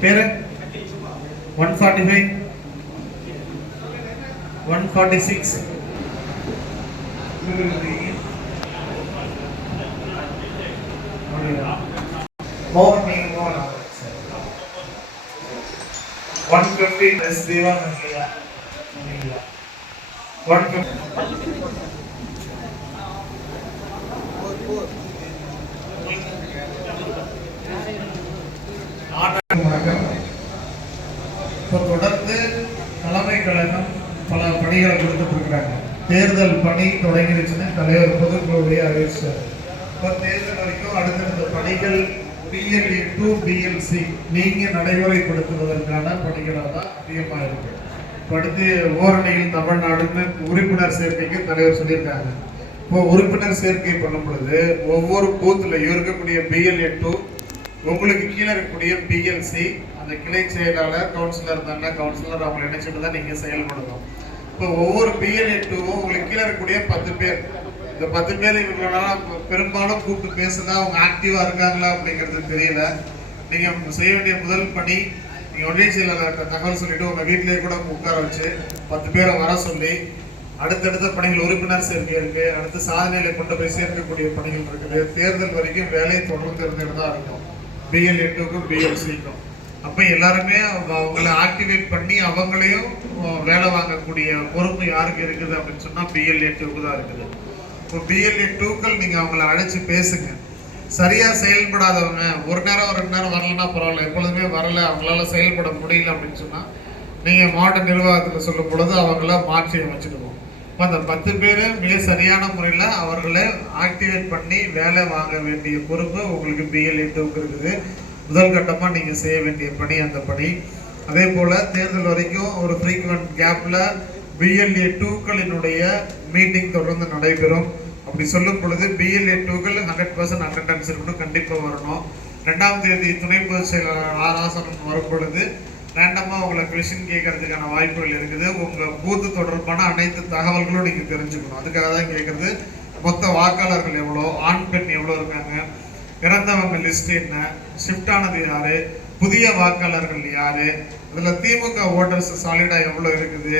పేరు one forty five one forty six Mohan Mohan one fifty plus Diwan one fifty இப்போ தொடர்ந்து தலைமை கழகம் பல பணிகளை கொடுத்துட்டு இருக்கிறாங்க தேர்தல் பணி தொடங்கிடுச்சுன்னு தலைவர் பொதுக்குழுடைய அறிவிச்சார் இப்போ தேர்தல் வரைக்கும் அடுத்தடுத்த பணிகள் பிஎல்இ டு பிஎல்சி நீங்க நடைமுறைப்படுத்துவதற்கான பணிகளாக தான் அதிகமாக இருக்கு இப்போ அடுத்து ஓரணியில் தமிழ்நாடுன்னு உறுப்பினர் சேர்க்கைக்கு தலைவர் சொல்லியிருக்காங்க இப்போ உறுப்பினர் சேர்க்கை பண்ணும் பொழுது ஒவ்வொரு பூத்துலையும் இருக்கக்கூடிய பிஎல்ஏ டூ உங்களுக்கு கீழே இருக்கக்கூடிய பிஎல்சி அந்த கிளை செயலாளர் கவுன்சிலர் இருந்தாங்கன்னா கவுன்சிலர் அவங்களை நினைச்சிட்டு தான் நீங்க செயல்படணும். இப்போ ஒவ்வொரு பிஎல்ஏ டூவும் உங்களுக்கு கீழே இருக்கக்கூடிய பத்து பேர். இந்த பத்து பேர் இவங்களெல்லாம் பெரும்பாலும் கூப்பிட்டு பேசுனா அவங்க ஆக்டிவா இருக்காங்களா அப்படிங்கிறது தெரியல. நீங்க செய்ய வேண்டிய முதல் பணி நீங்க ஒன்றிய செயலாளர்கிட்ட தகவல் சொல்லிட்டு உங்க வீட்டிலேயே கூட உட்கார வச்சு பத்து பேரை வர சொல்லி அடுத்தடுத்த பணிகள் உறுப்பினர் சேர்க்கை இருக்கு. அடுத்து சாதனையில கொண்டு போய் சேர்க்கக்கூடிய பணிகள் இருக்குது. தேர்தல் வரைக்கும் வேலை தொடர்ந்து இருந்துட்டு தான் இருக்கும் பிஎல் எட்டுக்கும் பிஎல்சிக்கும் அப்போ எல்லாருமே அவங்களை அவங்கள ஆக்டிவேட் பண்ணி அவங்களையும் வேலை வாங்கக்கூடிய பொறுப்பு யாருக்கு இருக்குது அப்படின்னு சொன்னா பிஎல்ஏ டூக்கு தான் இருக்குது. இப்போ பிஎல்ஏ டூக்கள் நீங்க அவங்கள அழைச்சு பேசுங்க. சரியா செயல்படாதவங்க ஒரு நேரம் ஒரு ரெண்டு நேரம் வரலன்னா பரவாயில்ல. எப்பொழுதுமே வரல அவங்களால செயல்பட முடியல அப்படின்னு சொன்னா நீங்க மாவட்ட நிர்வாகத்துல சொல்லும் பொழுது அவங்கள மாற்றி அமைச்சுக்குவோம் இப்போ அந்த பத்து பேர் மிக சரியான முறையில் அவர்களை ஆக்டிவேட் பண்ணி வேலை வாங்க வேண்டிய பொறுப்பு உங்களுக்கு பிஎல்ஏ டூக்கு இருக்குது. முதல் கட்டமாக நீங்கள் செய்ய வேண்டிய பணி அந்த பணி. அதே போல் தேர்தல் வரைக்கும் ஒரு ஃப்ரீக்வெண்ட் கேப்பில் பிஎல்ஏ டூக்களினுடைய மீட்டிங் தொடர்ந்து நடைபெறும். அப்படி சொல்லும் பொழுது பிஎல்ஏ டூக்கள் ஹண்ட்ரட் பர்சன்ட் அட்டண்டன்ஸ் இருக்கணும் கண்டிப்பாக வரணும். ரெண்டாம் தேதி துணை பொதுச் செயலாளர் ஆராசனம் வரும் பொழுது ரேண்டமாக உங்களை கொஷின் கேட்கறதுக்கான வாய்ப்புகள் இருக்குது. உங்கள் பூத்து தொடர்பான அனைத்து தகவல்களும் நீங்கள் தெரிஞ்சுக்கணும். அதுக்காக தான் கேட்குறது மொத்த வாக்காளர்கள் எவ்வளோ? ஆண் பெண் எவ்வளோ இருக்காங்க? இறந்தவங்க லிஸ்ட் என்ன? ஷிஃப்ட் ஆனது யாரு? புதிய வாக்காளர்கள் யாரு? அதில் திமுக ஓட்டர்ஸ் சாலிடாக எவ்வளோ இருக்குது?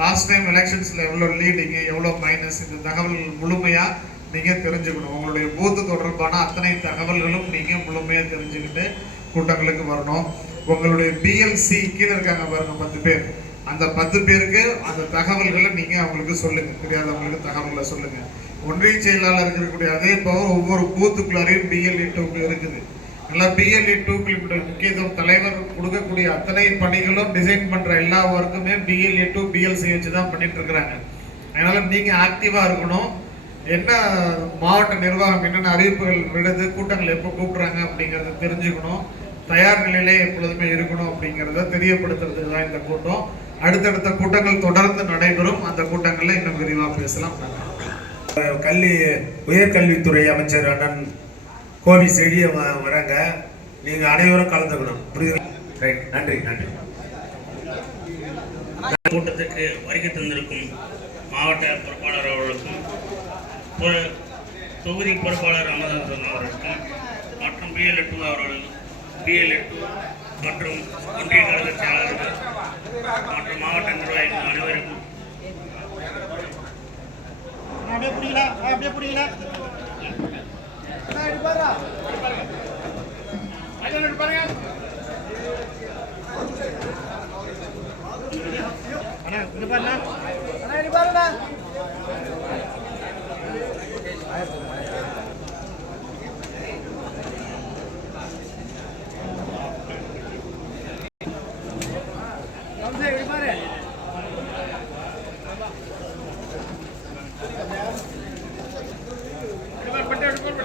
லாஸ்ட் டைம் எலெக்ஷன்ஸில் எவ்வளோ லீடிங்கு எவ்வளோ மைனஸ் இந்த தகவல்கள் முழுமையாக நீங்கள் தெரிஞ்சுக்கணும். உங்களுடைய பூத்து தொடர்பான அத்தனை தகவல்களும் நீங்கள் முழுமையாக தெரிஞ்சுக்கிட்டு கூட்டங்களுக்கு வரணும். உங்களுடைய பிஎல்சி கீழே இருக்காங்க பாருங்க பத்து பேர். அந்த பத்து பேருக்கு அந்த தகவல்களை நீங்க அவங்களுக்கு சொல்லுங்க. தெரியாதவங்களுக்கு தகவல்களை சொல்லுங்க. ஒன்றிய செயலாளர் இருக்கக்கூடிய அதே பவர் ஒவ்வொரு பூத்துக்குள்ளாரையும் பிஎல்இ டூக்கு இருக்குது. நல்லா பிஎல்இ டூக்களுடைய முக்கியத்துவம் தலைவர் கொடுக்கக்கூடிய அத்தனை பணிகளும் டிசைன் பண்ற எல்லா ஒர்க்குமே பிஎல்இ டூ பிஎல்சி வச்சு தான் பண்ணிட்டு இருக்கிறாங்க அதனால நீங்க ஆக்டிவா இருக்கணும். என்ன மாவட்ட நிர்வாகம் என்னென்ன அறிவிப்புகள் விடுது கூட்டங்கள் எப்போ கூப்பிடுறாங்க அப்படிங்கிறத தெரிஞ்சுக்கணும். தயார் நிலையிலே எப்பொழுதுமே இருக்கணும் அப்படிங்கிறத தெரியப்படுத்துறதுக்கு தான் இந்த கூட்டம். அடுத்தடுத்த கூட்டங்கள் தொடர்ந்து நடைபெறும். அந்த கூட்டங்கள்ல இன்னும் விரிவா பேசலாம். கல்வி உயர்கல்வித்துறை அமைச்சர் அண்ணன் கோவி செழிய வ- வராங்க. நீங்க அனைவரும் கலந்துக்கணும். புரியுது ரைட் நன்றி நன்றி. கூட்டத்திற்கு வருகை தந்திருக்கும் மாவட்ட பொறுப்பாளர் அவர்களுக்கும் பொ- தொகுதி பொறுப்பாளர் அமதாசன் அவர்களுக்கும் மற்றும் பிஎல் டூ அவர்களும் பிஎல் டூ மற்றும் ஒன்றிய கழக செயலாளர்கள் மற்றும் மாவட்ட நிர்வாகிகள் அனைவருக்கும் அப்படியே பிடிக்கல அப்படியே பிடிக்கல அண்ணா இங்க பாருண்ணா அண்ணா இங்க பாருண்ணா